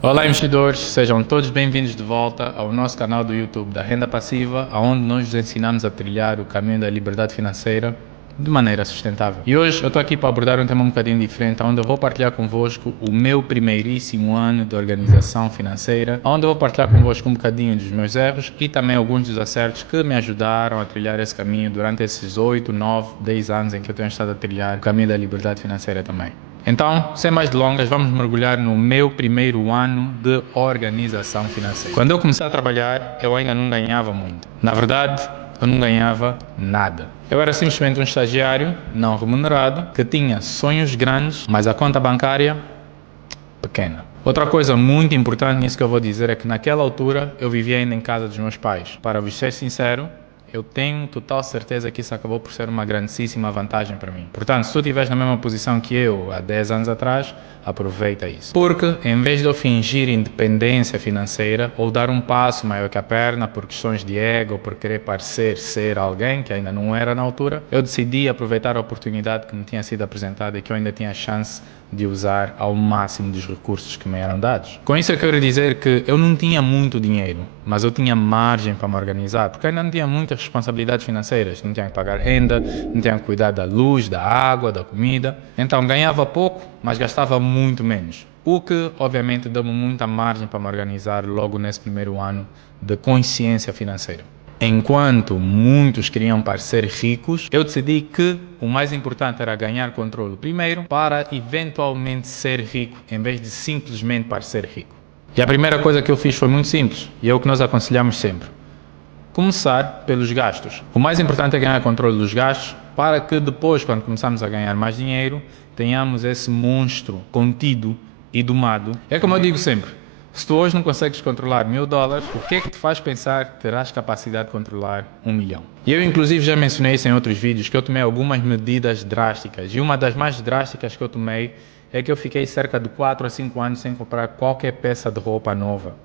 Olá investidores, sejam todos bem-vindos de volta ao nosso canal do YouTube da Renda Passiva, onde nós vos ensinamos a trilhar o caminho da liberdade financeira de maneira sustentável. E hoje eu estou aqui para abordar um tema um bocadinho diferente, onde eu vou partilhar convosco o meu primeiríssimo ano de organização financeira, onde eu vou partilhar convosco um bocadinho dos meus erros e também alguns dos acertos que me ajudaram a trilhar esse caminho durante esses 8, 9, 10 anos em que eu tenho estado a trilhar o caminho da liberdade financeira também. Então, sem mais delongas, vamos mergulhar no meu primeiro ano de organização financeira. Quando eu comecei a trabalhar, eu ainda não ganhava muito. Na verdade, eu não ganhava nada. Eu era simplesmente um estagiário não remunerado que tinha sonhos grandes, mas a conta bancária pequena. Outra coisa muito importante nisso que eu vou dizer é que naquela altura eu vivia ainda em casa dos meus pais. Para vos ser sincero, eu tenho total certeza que isso acabou por ser uma grandíssima vantagem para mim. Portanto, se tu estiveres na mesma posição que eu há 10 anos atrás, aproveita isso. Porque, em vez de eu fingir independência financeira ou dar um passo maior que a perna por questões de ego ou por querer parecer ser alguém que ainda não era na altura, eu decidi aproveitar a oportunidade que me tinha sido apresentada e que eu ainda tinha a chance de usar ao máximo dos recursos que me eram dados. Com isso eu quero dizer que eu não tinha muito dinheiro, mas eu tinha margem para me organizar, porque ainda não tinha muitas responsabilidades financeiras, não tinha que pagar renda, não tinha que cuidar da luz, da água, da comida, então ganhava pouco, mas gastava muito menos. O que, obviamente, deu-me muita margem para me organizar logo nesse primeiro ano de consciência financeira. Enquanto muitos queriam parecer ricos, eu decidi que o mais importante era ganhar controle primeiro para eventualmente ser rico, em vez de simplesmente parecer rico. E a primeira coisa que eu fiz foi muito simples, e é o que nós aconselhamos sempre. Começar pelos gastos. O mais importante é ganhar controle dos gastos para que depois, quando começarmos a ganhar mais dinheiro, tenhamos esse monstro contido e domado. É como eu digo sempre, se tu hoje não consegues controlar $1000, o que é que te faz pensar que terás capacidade de controlar 1 milhão? E eu inclusive já mencionei isso em outros vídeos, que eu tomei algumas medidas drásticas, e uma das mais drásticas que eu tomei é que eu fiquei cerca de 4 a 5 anos sem comprar qualquer peça de roupa nova,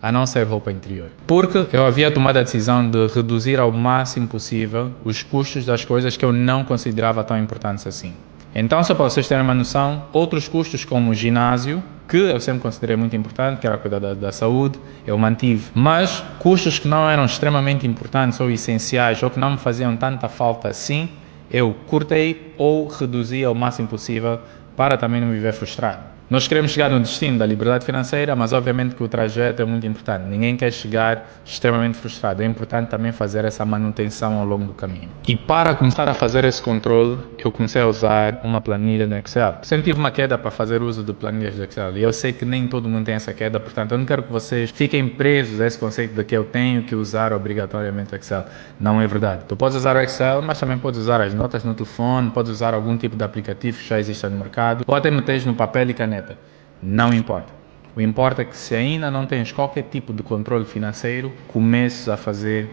a não ser roupa interior. Porque eu havia tomado a decisão de reduzir ao máximo possível os custos das coisas que eu não considerava tão importantes assim. Então, só para vocês terem uma noção, outros custos como o ginásio, que eu sempre considerei muito importante, que era cuidar da saúde, eu mantive. Mas custos que não eram extremamente importantes ou essenciais ou que não me faziam tanta falta assim, eu cortei ou reduzi ao máximo possível para também não me ver frustrado. Nós queremos chegar no destino da liberdade financeira, mas obviamente que o trajeto é muito importante. Ninguém quer chegar extremamente frustrado. É importante também fazer essa manutenção ao longo do caminho. E para começar a fazer esse controle, eu comecei a usar uma planilha no Excel. Sempre tive uma queda para fazer uso de planilhas do Excel. E eu sei que nem todo mundo tem essa queda, portanto eu não quero que vocês fiquem presos a esse conceito de que eu tenho que usar obrigatoriamente o Excel. Não é verdade. Tu podes usar o Excel, mas também podes usar as notas no telefone, podes usar algum tipo de aplicativo que já exista no mercado, ou até meteres no papel e caneta. Não importa. O que importa é que se ainda não tens qualquer tipo de controle financeiro, comeces a fazer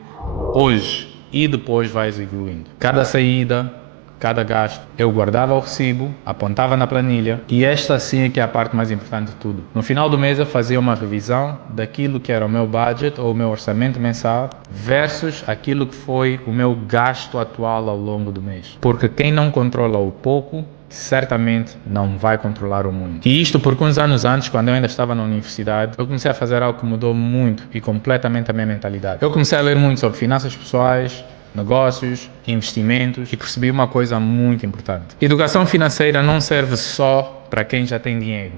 hoje e depois vais evoluindo. Cada saída, cada gasto, eu guardava o recibo, apontava na planilha e esta sim é que é a parte mais importante de tudo. No final do mês eu fazia uma revisão daquilo que era o meu budget ou o meu orçamento mensal versus aquilo que foi o meu gasto atual ao longo do mês. Porque quem não controla o pouco certamente não vai controlar o muito. E isto porque uns anos antes, quando eu ainda estava na universidade, eu comecei a fazer algo que mudou muito e completamente a minha mentalidade. Eu comecei a ler muito sobre finanças pessoais, negócios, investimentos e percebi uma coisa muito importante. Educação financeira não serve só para quem já tem dinheiro.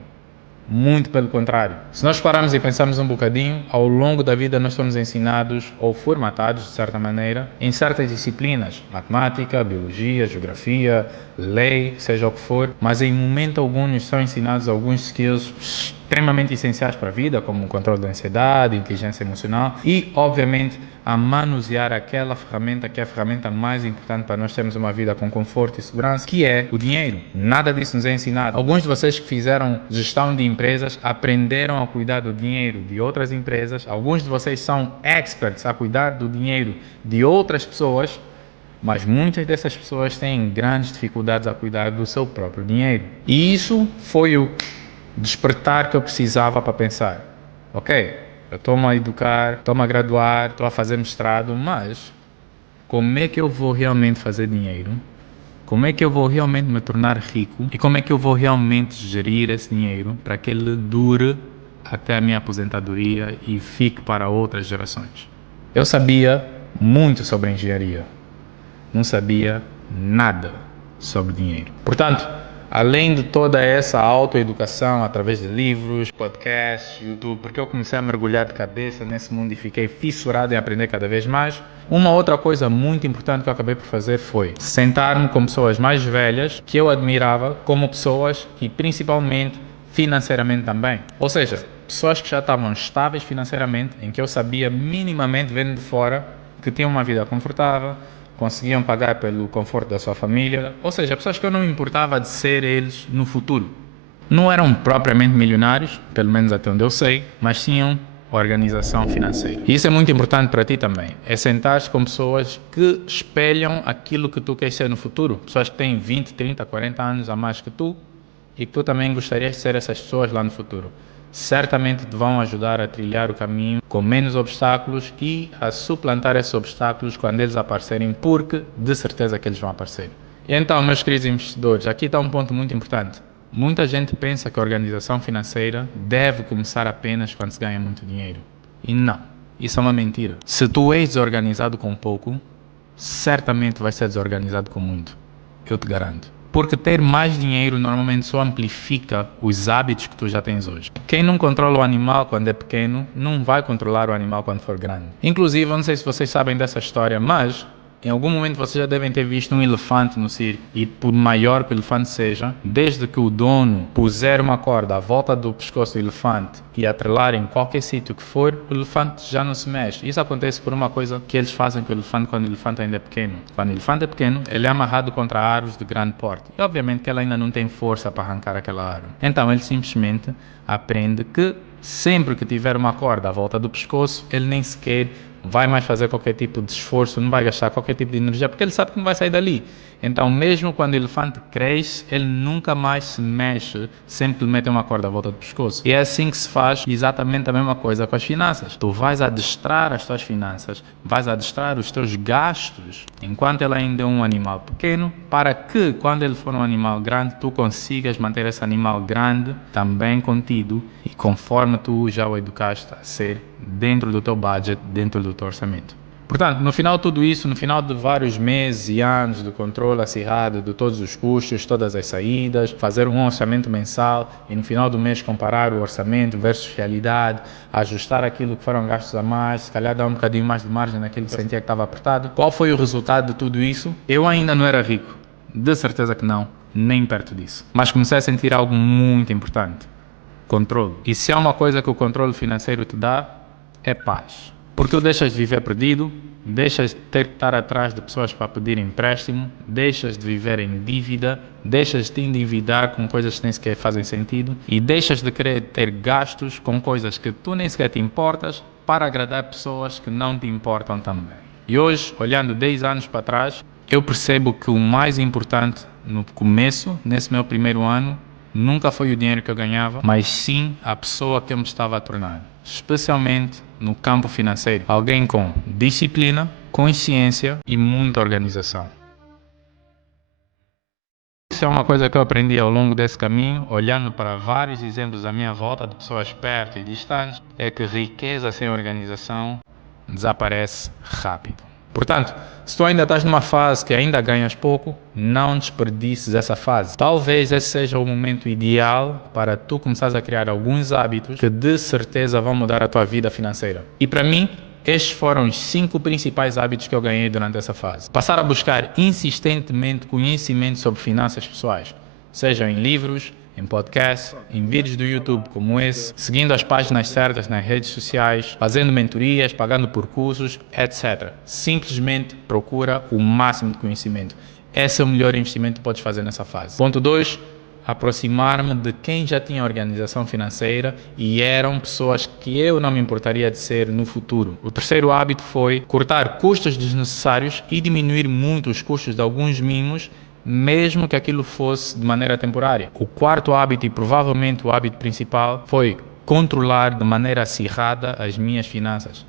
Muito pelo contrário. Se nós pararmos e pensarmos um bocadinho, ao longo da vida nós somos ensinados ou formatados, de certa maneira, em certas disciplinas, matemática, biologia, geografia, lei, seja o que for, mas em momento algum nos são ensinados alguns skills extremamente essenciais para a vida, como o controle da ansiedade, inteligência emocional e, obviamente, a manusear aquela ferramenta que é a ferramenta mais importante para nós termos uma vida com conforto e segurança, que é o dinheiro. Nada disso nos é ensinado. Alguns de vocês que fizeram gestão de empresas aprenderam a cuidar do dinheiro de outras empresas. Alguns de vocês são experts a cuidar do dinheiro de outras pessoas, mas muitas dessas pessoas têm grandes dificuldades a cuidar do seu próprio dinheiro. E isso foi o despertar que eu precisava para pensar. Ok, eu estou-me a educar, estou-me a graduar, estou a fazer mestrado, mas como é que eu vou realmente fazer dinheiro? Como é que eu vou realmente me tornar rico? E como é que eu vou realmente gerir esse dinheiro para que ele dure até a minha aposentadoria e fique para outras gerações. Eu sabia muito sobre engenharia, não sabia nada sobre dinheiro. Portanto, além de toda essa autoeducação através de livros, podcasts, YouTube, porque eu comecei a mergulhar de cabeça nesse mundo e fiquei fissurado em aprender cada vez mais, uma outra coisa muito importante que eu acabei por fazer foi sentar-me com pessoas mais velhas que eu admirava como pessoas e principalmente financeiramente também. Ou seja, pessoas que já estavam estáveis financeiramente, em que eu sabia minimamente vendo de fora que tinham uma vida confortável, conseguiam pagar pelo conforto da sua família, ou seja, pessoas que eu não me importava de ser eles no futuro. Não eram propriamente milionários, pelo menos até onde eu sei, mas tinham organização financeira. E isso é muito importante para ti também, é sentar-te com pessoas que espelham aquilo que tu queres ser no futuro, pessoas que têm 20, 30, 40 anos a mais que tu e que tu também gostarias de ser essas pessoas lá no futuro. Certamente te vão ajudar a trilhar o caminho com menos obstáculos e a suplantar esses obstáculos quando eles aparecerem, porque de certeza que eles vão aparecer. E então, meus queridos investidores, aqui está um ponto muito importante. Muita gente pensa que a organização financeira deve começar apenas quando se ganha muito dinheiro. E não, isso é uma mentira. Se tu és desorganizado com pouco, certamente vai ser desorganizado com muito. Eu te garanto. Porque ter mais dinheiro normalmente só amplifica os hábitos que tu já tens hoje. Quem não controla o animal quando é pequeno, não vai controlar o animal quando for grande. Inclusive, eu não sei se vocês sabem dessa história, mas em algum momento vocês já devem ter visto um elefante no circo. E por maior que o elefante seja, desde que o dono puser uma corda à volta do pescoço do elefante e atrelar em qualquer sítio que for, o elefante já não se mexe. Isso acontece por uma coisa que eles fazem com o elefante quando o elefante ainda é pequeno. Quando o elefante é pequeno, ele é amarrado contra árvores de grande porte. E obviamente que ele ainda não tem força para arrancar aquela árvore. Então ele simplesmente aprende que sempre que tiver uma corda à volta do pescoço, ele nem sequer vai mais fazer qualquer tipo de esforço, não vai gastar qualquer tipo de energia, porque ele sabe que não vai sair dali. Então, mesmo quando o elefante cresce, ele nunca mais se mexe sempre que lhe metem uma corda à volta do pescoço. E é assim que se faz exatamente a mesma coisa com as finanças. Tu vais adestrar as tuas finanças, vais adestrar os teus gastos, enquanto ele ainda é um animal pequeno, para que, quando ele for um animal grande, tu consigas manter esse animal grande também contido e conforme tu já o educaste a ser dentro do teu budget, dentro do teu orçamento. Portanto, no final de tudo isso, no final de vários meses e anos de controle acirrado de todos os custos, todas as saídas, fazer um orçamento mensal e no final do mês comparar o orçamento versus realidade, ajustar aquilo que foram gastos a mais, se calhar dar um bocadinho mais de margem naquilo que sentia que estava apertado. Qual foi o resultado de tudo isso? Eu ainda não era rico, de certeza que não, nem perto disso. Mas comecei a sentir algo muito importante: controle. E se há uma coisa que o controle financeiro te dá, é paz. Porque tu deixas de viver perdido, deixas de ter que estar atrás de pessoas para pedir empréstimo, deixas de viver em dívida, deixas de te endividar com coisas que nem sequer fazem sentido e deixas de querer ter gastos com coisas que tu nem sequer te importas para agradar pessoas que não te importam também. E hoje, olhando 10 anos para trás, eu percebo que o mais importante no começo, nesse meu primeiro ano, nunca foi o dinheiro que eu ganhava, mas sim a pessoa que eu me estava a tornar. Especialmente no campo financeiro. Alguém com disciplina, consciência e muita organização. Isso é uma coisa que eu aprendi ao longo desse caminho, olhando para vários exemplos à minha volta de pessoas perto e distantes, é que riqueza sem organização desaparece rápido. Portanto, se tu ainda estás numa fase que ainda ganhas pouco, não desperdices essa fase. Talvez esse seja o momento ideal para tu começares a criar alguns hábitos que de certeza vão mudar a tua vida financeira. E para mim, estes foram os 5 principais hábitos que eu ganhei durante essa fase. Passar a buscar insistentemente conhecimento sobre finanças pessoais, sejam em livros, em podcasts, em vídeos do YouTube como esse, seguindo as páginas certas nas redes sociais, fazendo mentorias, pagando por cursos, etc. Simplesmente procura o máximo de conhecimento. Esse é o melhor investimento que podes fazer nessa fase. Ponto 2. Aproximar-me de quem já tinha organização financeira e eram pessoas que eu não me importaria de ser no futuro. O terceiro hábito foi cortar custos desnecessários e diminuir muito os custos de alguns mimos, mesmo que aquilo fosse de maneira temporária. O quarto hábito, e provavelmente o hábito principal, foi controlar de maneira acirrada as minhas finanças.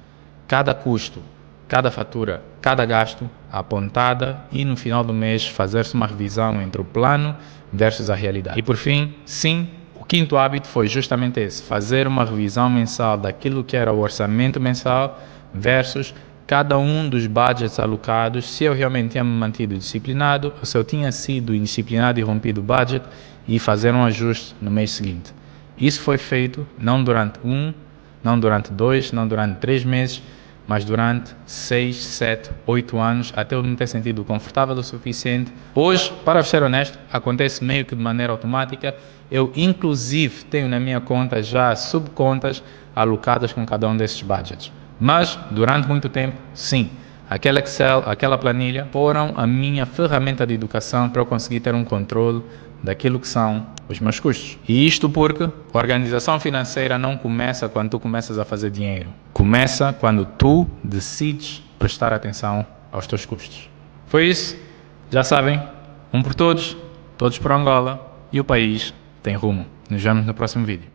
Cada custo, cada fatura, cada gasto apontada e no final do mês fazer-se uma revisão entre o plano versus a realidade. E por fim, sim, O quinto hábito foi justamente esse, fazer uma revisão mensal daquilo que era o orçamento mensal versus cada um dos budgets alocados, se eu realmente tinha me mantido disciplinado ou se eu tinha sido indisciplinado e rompido o budget e fazer um ajuste no mês seguinte. Isso foi feito não durante não durante 2, não durante 3 meses, mas durante 6, 7, 8 anos, até eu me ter sentido confortável o suficiente. Hoje, para ser honesto, acontece meio que de maneira automática. Eu, inclusive, tenho na minha conta já subcontas alocadas com cada um desses budgets. Mas, durante muito tempo, sim, aquele Excel, aquela planilha, foram a minha ferramenta de educação para eu conseguir ter um controle daquilo que são os meus custos. E isto porque a organização financeira não começa quando tu começas a fazer dinheiro. Começa quando tu decides prestar atenção aos teus custos. Foi isso. Já sabem, um por todos, todos por Angola e o país tem rumo. Nos vemos no próximo vídeo.